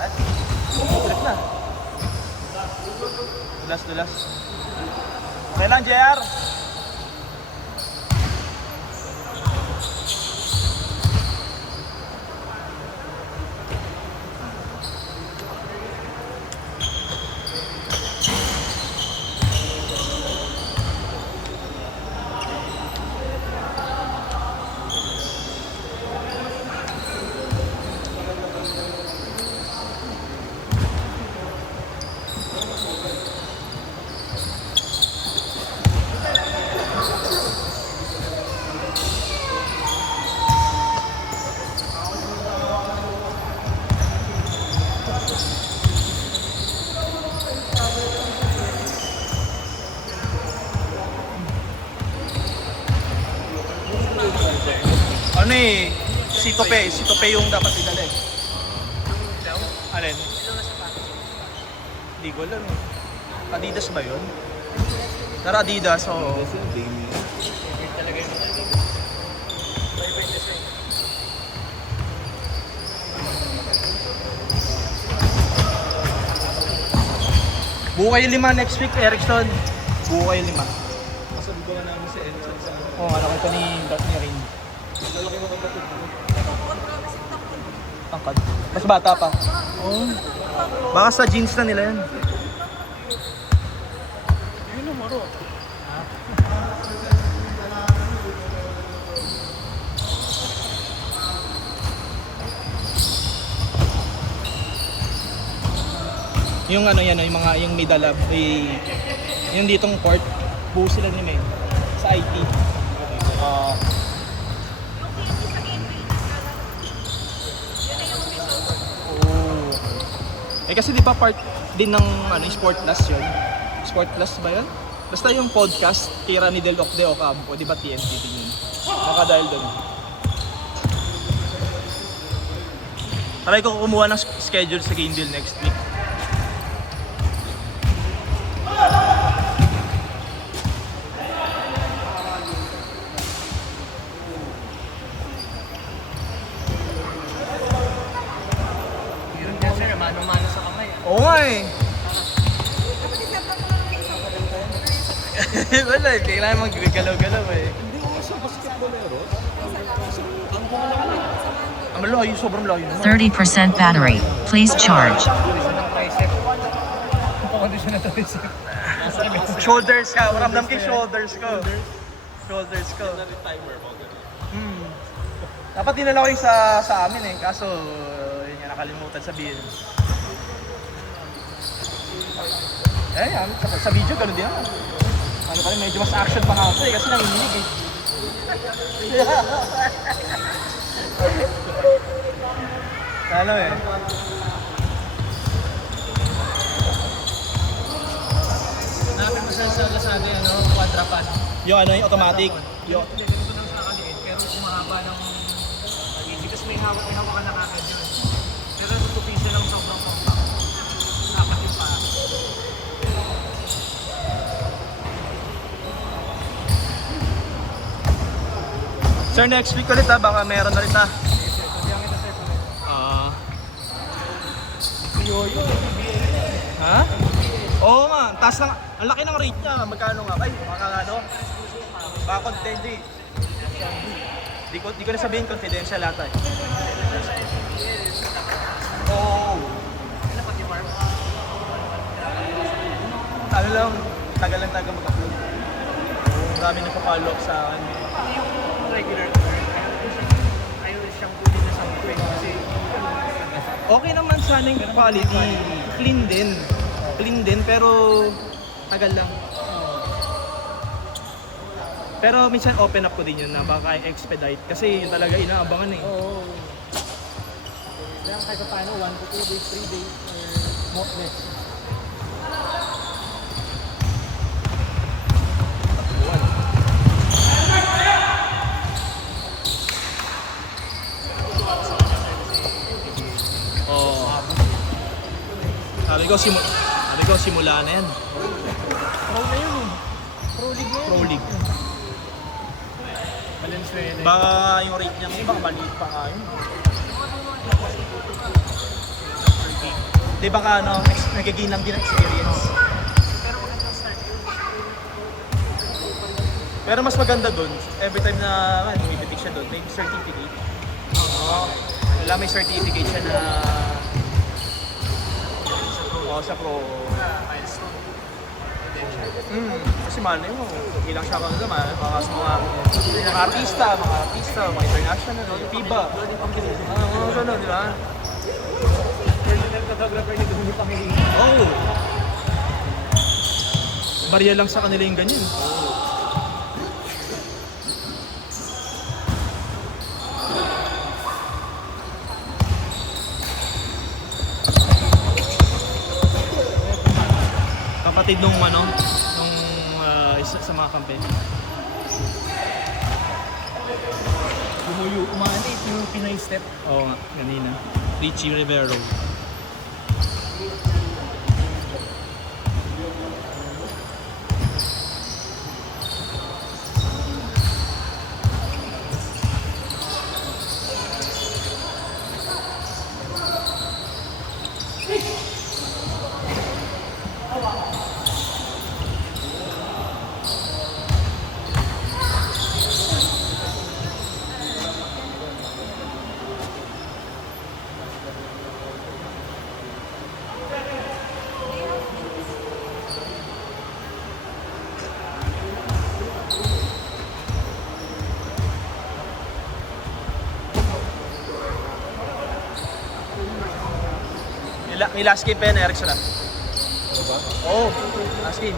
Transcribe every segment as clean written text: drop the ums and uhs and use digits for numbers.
Trip na. Dulas. Okay lang, JR. Ano eh, si Tope yung dapat idala eh. Alin? Hindi ko alam eh. Adidas ba yun? Tara Adidas, oo. Buo kayo 5 next week, Erickson. Buo kayo 5. Masabi ko nga namin si Enson sa Oo, ano ko ni Rin. lalaki mo kapatid mo. Tangkad. Mas bata pa. Oo. Baka sa jeans na nila yan. Yun ang maro. Yung ano yan, yung mga yung Media Lab, yung ditong court, buo sila ni May sa IT. Eh kasi di ba part din ng ano, Sport Plus yun? Sport Plus ba yun? Basta yung podcast kay Rani Del Ocde Ocampo, di ba TNT din yun? Baka dahil doon. Try ko kumuha ng schedule sa game deal next week. Oo nga eh. Wala eh, kailangan mag-galaw-galaw eh. Hindi ko sa basketballero. Ang malayo, sobrang malayo naman. 30% battery. Please charge. Shoulders ka, maramdam ko yung shoulders ko. Shoulders ko. Timer mo. Dapat dinala ko yung sa amin eh, kaso yun yung nakalimutan sabihin. Sa video gano'n din ako. Ano pa rin, medyo mas action pa nga ako eh, kasi nanginginig eh. Ano eh. Hanapin mo sa Lazada ano, quadrapan. Yung ano, yung automatic. Yung... Ganito lang sa nakaliit, pero kumahaba ng easy. Kasi may hawakan ng akin yun. Pero tutupisa lang sobrang compact. Dapat yung paa. Sir, next week ulit ha, baka meron na rin na. Ha? Oo nga, taas lang. Ang laki ng rate niya. Magkano nga? Ay, baka ano? Baka content eh. Di ko na sabihin confidential ata eh. Oo. Ano lang, tagal mag-upload. Marami nagpa-follow up sa akin. Regular ayaw siyang kunin na sa quick kasi Okay naman sana yung quality. Clean din, pero tagal lang. Pero minsan open up ko din yun na baka expedite kasi yun talaga inaabangan eh. oo. Kaya kahit paano 1 to 2 days, 3 days or more less. Sabi ko simula na yan. Pro na yun eh. Pro League na yun. Pro League. Valenzuela. Baka yung rate niya, baka maliit pa nga yun. Di ba ka ano, nagiging lang din ng experience. Pero magandang start yun. Pero mas maganda dun, every time na bumibitik siya dun, may certificate. Oo. Wala, may certificate siya na sa pro. Milestone. Kasi malay mo, ilang siya kung naman, mga sa mga artista, mga international, FIBA. Mga gano'n, di ba? Personal photographer ni Dumi Pangilinan. Oo. Barya lang sa kanila yung ganyan. Kapatid nung isa sa mga kampe. Umanit yung Pinoy step. Oo nga, ganina. Richie Rivero. May last game pa yan, Erickson na. Oo, last game.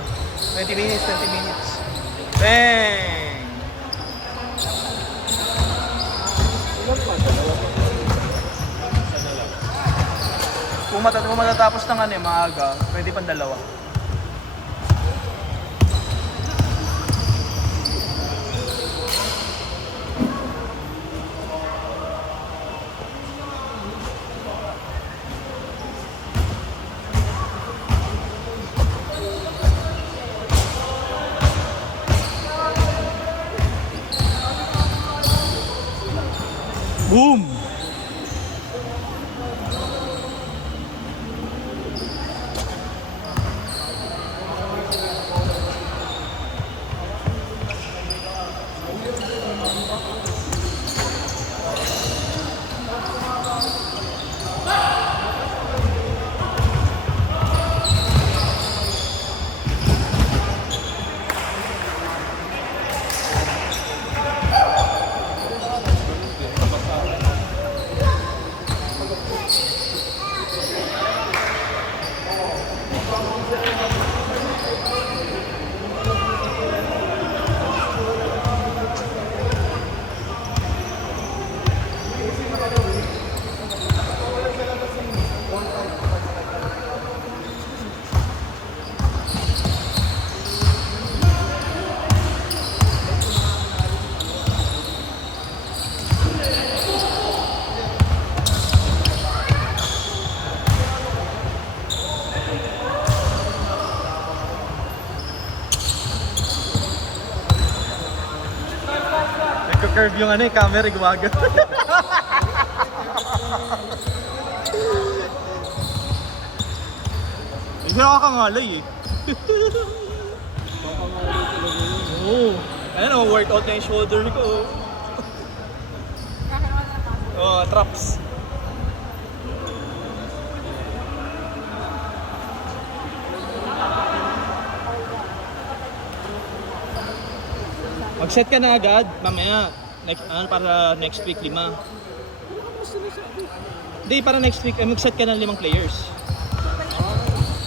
20 minutes. Bang! Kung matatapos ng maaga, pwede pang dalawa. Boom! Nagka-curve yung camera, gumaga. Hindi nakakangalay eh. Oo. Ayan o, workout na yung shoulder ko. Oo, traps. Mag-set ka na agad, mamaya. Para next week, 5. Hindi, para next week, mag-set ka ng 5 players.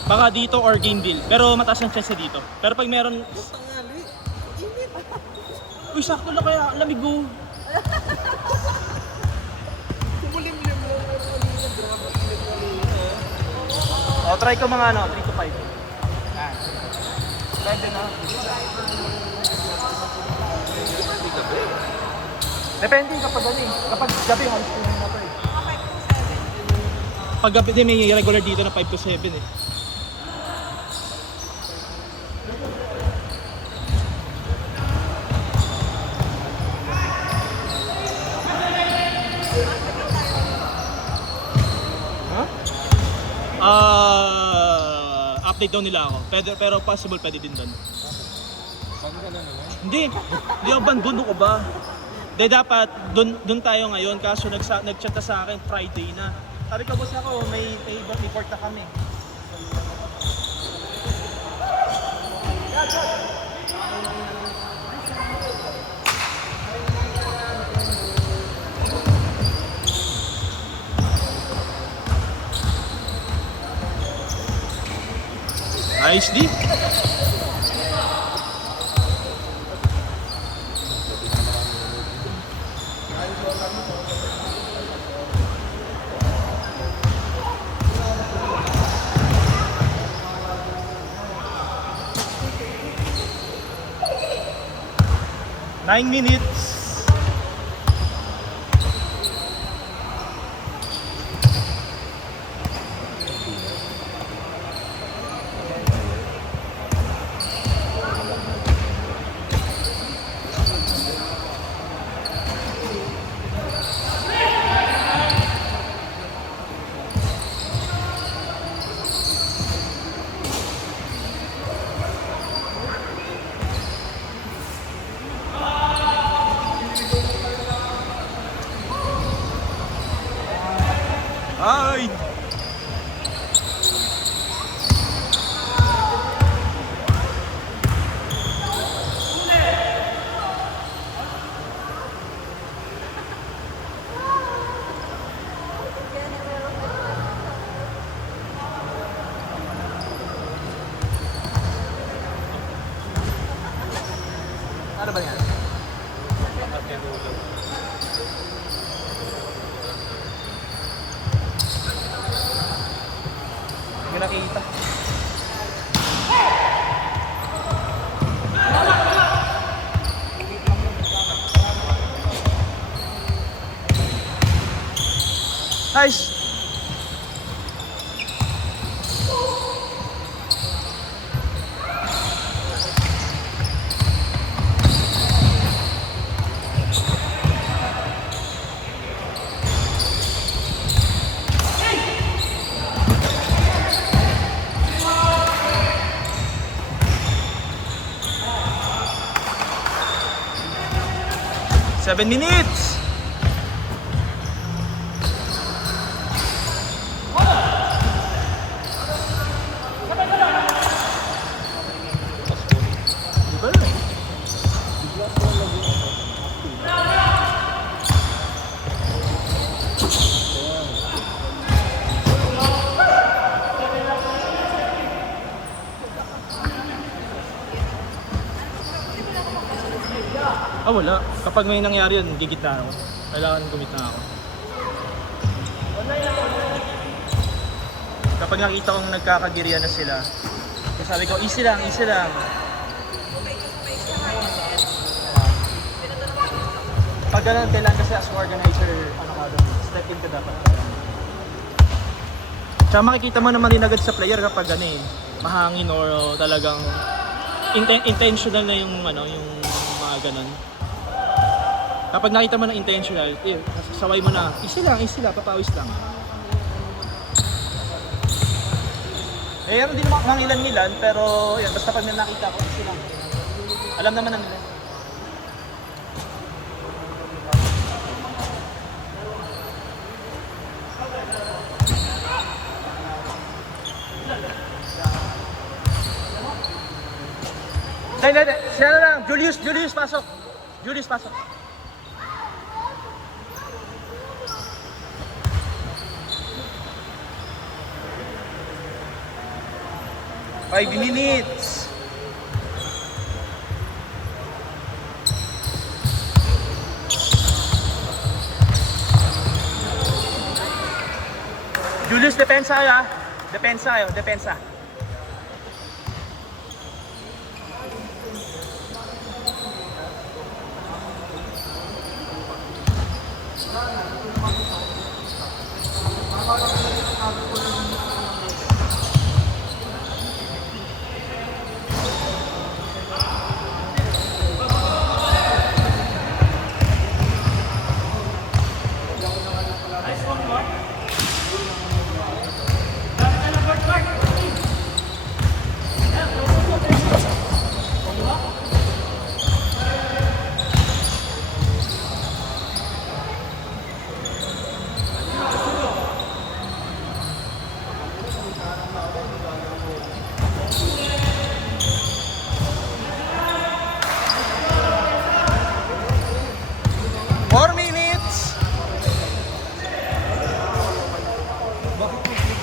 Baka dito or Gameville. Pero mataas ang chance dito. Pero pag meron... Uy, sakto na kaya, lamig ko. Try ko mga 3 to 5. Pwede na. Depende kapag kapag gabi, halos ko na to eh. Pag gabi din may regular dito na 5 to 7 eh. Update daw nila ako. Pero possible pwede din doon. Bago ka na naman. Hindi ako banduno ko ba? Hindi dapat doon tayo ngayon kaso nag-chat na sa akin Friday na. Sabi ko boss ako may report na kami. Ayos di? Nine minutes. Ay! Ano ba yan? Hindi ko nakita. Nice! Seven minutes! Wala. Kapag may nangyari yun, gigitna ako. Kailangan gumita ako. Kapag nakita kong nagkakagirian na sila, sabi ko, easy lang, easy lang. Pag ganun, kailangan kasi as organizer, step in ka dapat. Tsaka makikita mo naman din agad sa player kapag mahangin or talagang intentional na yung yung mga ganun. Kapag nakita mo ng intentional, saway mo na, easy lang, papawis lang. Hindi naman mangilan-ngilan, pero yan, basta pag nakita ko, easy lang. Alam naman na nila. Hindi. Siya na lang. Julius, pasok. Julius, pasok. Five minutes. Julius, depensa kayo ha. Depensa.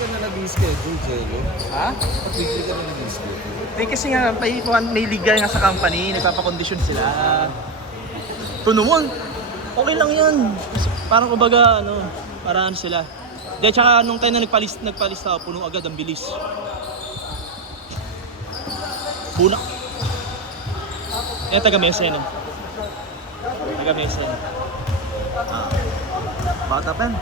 ka na nag-schedule, Jello? Ha? Ba't weekly ka na nag-schedule? Kasi nga, may liga nga sa company, nagpapakondisyon sila. Tuno mo, okay lang yan. Parang kumbaga, paraan sila. Di, tsaka nung tayo na nagpalista ako, puno agad, ang bilis. Bunak. Yan, taga-mesa yan. Taga-mesa yan. Bata pa yan.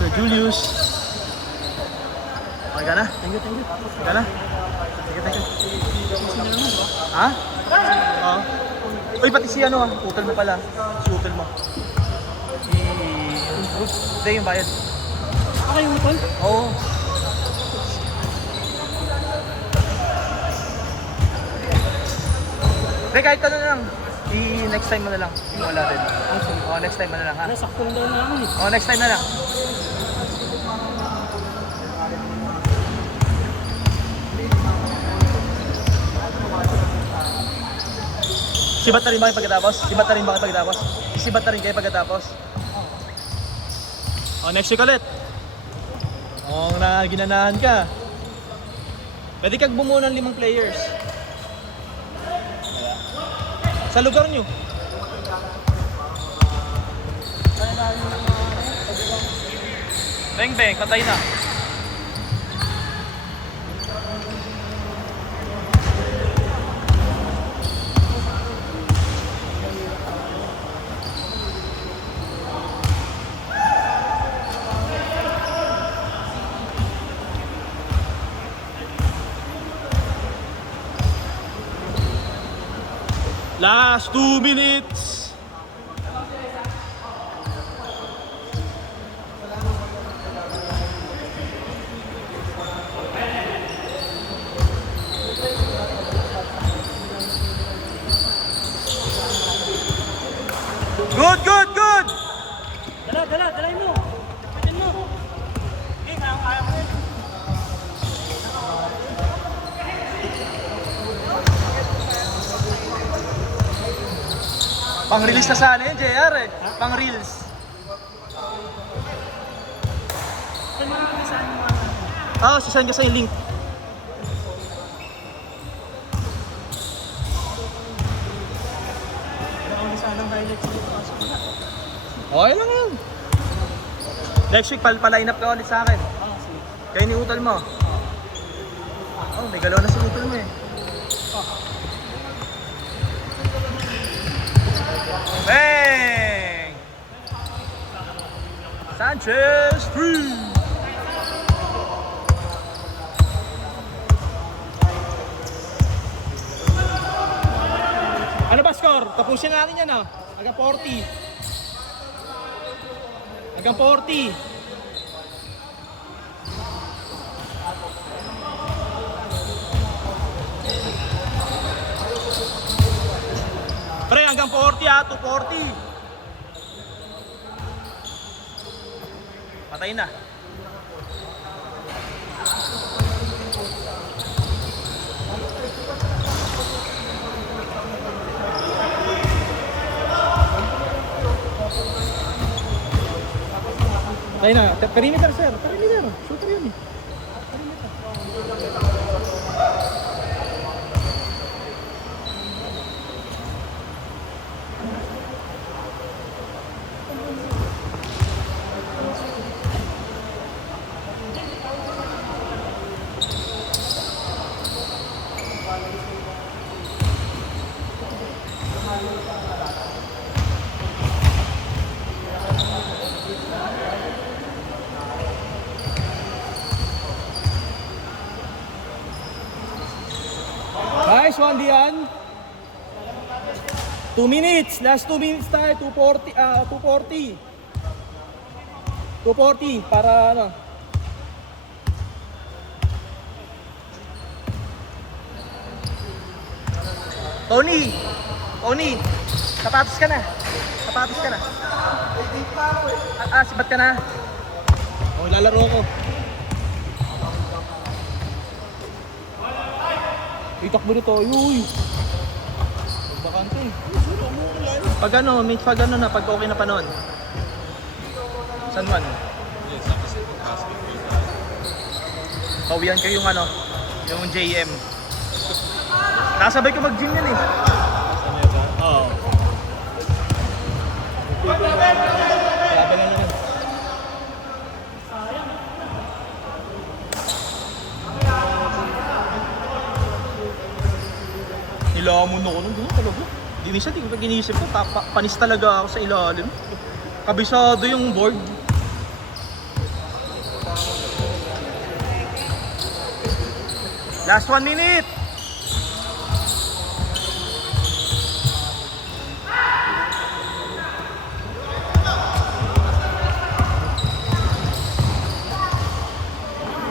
Sir Julius. Okay ka na? Thank you. Okay ka na? Thank you. Ha? Oo. Uy, pati si utol mo pala. Si utol mo. Hindi, yung bayad. Okay, yung utol? Oo. Hindi, kahit ano na lang. Next time mo na lang. Wala rin. Oo, next time mo na lang, ha? Sakto lang daw namin eh. Oo, next time na lang. Sibat na rin ba kayo pagkatapos? Sibat na rin ba kayo pagkatapos? Isibat na rin kayo pagkatapos? Oh, next week ulit. Oh, ginanahan ka. Pwede kang bumuo ng 5 players. Sa lugar nyo. Beng, patay na. Last 2 minutes. Good. Dala mo. Pagyan mo. Okay, kaya mo yun. Pang-release na sana yun, JR eh. Pang-reels. Sasend ka sa yung link. Okay lang yun. Next week, pa-line up ka ulit sa akin. Kayo ni utol mo. May galaw na si utol mo eh. Bang! Sanchez free! Ano ba score? Tapusin natin yan Hanggang 40. Hanggang 40. Pre, hanggang 40 240. Patay na. Patay na. Perimeter, sir. Perimeter. Shooter yun eh. Nice one, Dian. 2 minutes. Last 2 minutes tayo. 240. 240. 240 para ano. Tony. Sapatos ka na. Sapatos ka na. Sibat ka na. Oh, lalaro ko. Itakbo na tayo, uy. Bakante. Pag ano na, pag okay na pa noon. San Juan. Pawihan kayo yung ano, yung JM. Nakasabay ko mag-gym yan eh. Oo. Laban na naman. Nilamon ako nung gano'n talaga. Di minsan, di ko ginisip ko, panis talaga ako sa ilalim. Kabisado yung board. Last 1 minute!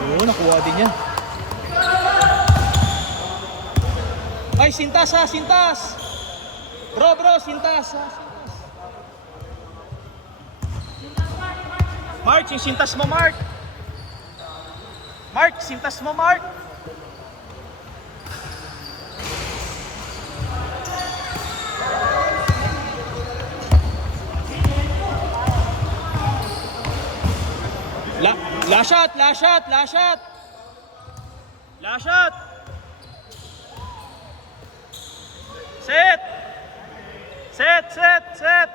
Oo, nakuha din yan. Ay, sintas ha, sintas! Bro, sintas ha, sintas. Mark, yung sintas mo, Mark! Mark, sintas mo, Mark! Last shot! Set!